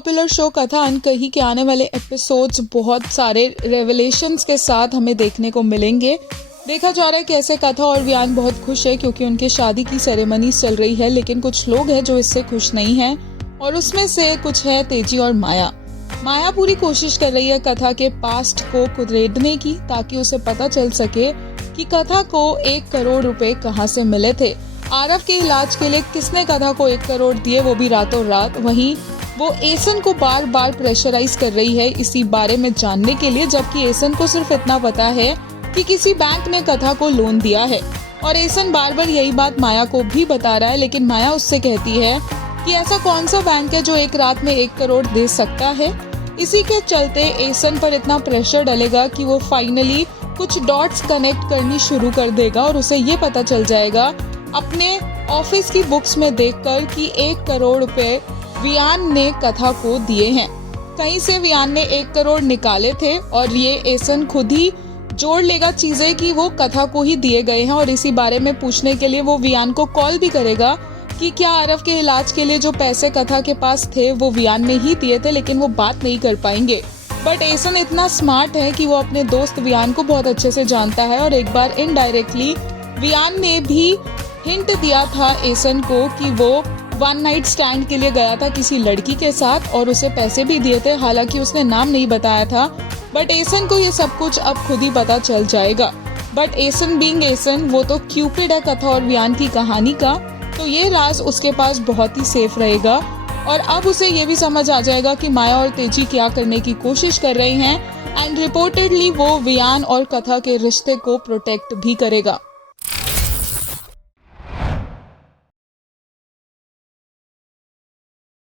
Popular show कथा अनकही के आने वाले एपिसोड्स बहुत सारे रेवलेशंस के साथ हमें देखने को मिलेंगे। देखा जा रहा है कैसे कथा और वियान बहुत खुश है क्योंकि उनके शादी की सेरेमनी चल रही है, लेकिन कुछ लोग हैं जो इससे खुश नहीं हैं और उसमें से कुछ है तेजी और माया। माया पूरी कोशिश कर रही है कथा के पास्ट को कुरेदने की ताकि उसे पता चल सके कि कथा को 1 करोड़ रुपए कहां से मिले थे। आरव के इलाज के लिए किसने कथा को 1 करोड़ दिए, वो भी रातों रात। वहीं वो एसन को बार बार प्रेशराइज कर रही है इसी बारे में जानने के लिए, जबकि एसन को सिर्फ इतना पता है कि किसी बैंक ने कथा को लोन दिया है और एसन बार बार यही बात माया को भी बता रहा है। लेकिन माया उससे कहती है कि ऐसा कौन सा बैंक है जो एक रात में 1 करोड़ दे सकता है। इसी के चलते एसन पर इतना प्रेशर डलेगा कि वो फाइनली कुछ डॉट्स कनेक्ट करनी शुरू कर देगा और उसे ये पता चल जाएगा अपने ऑफिस की बुक्स में देखकर कि 1 करोड़ रुपए वियान ने कथा को दिए हैं। कहीं से वियान ने 1 करोड़ निकाले थे और ये एसन खुद ही जोड़ लेगा चीजें कि वो कथा को ही दिए गए हैं और इसी बारे में पूछने के लिए वो वियान को कॉल भी करेगा कि क्या आरव के इलाज के लिए जो पैसे कथा के पास थे वो वियान ने ही दिए थे, लेकिन वो बात नहीं कर पाएंगे। बट एसन इतना स्मार्ट है कि वो अपने दोस्त वियान को बहुत अच्छे से जानता है और एक बार इनडायरेक्टली वियान ने भी हिंट दिया था एसन को कि वो 1 नाइट स्टैंड के लिए गया था किसी लड़की के साथ और उसे पैसे भी दिए थे, हालांकि उसने नाम नहीं बताया था। बट एसन को ये सब कुछ अब खुद ही पता चल जाएगा। बट एसन बीइंग एसन, वो तो क्यूपिड है कथा और वियान की कहानी का, तो ये राज उसके पास बहुत ही सेफ रहेगा। और अब उसे ये भी समझ आ जाएगा कि माया और तेजी क्या करने की कोशिश कर रहे हैं एंड रिपोर्टेडली वो वियान और कथा के रिश्ते को प्रोटेक्ट भी करेगा।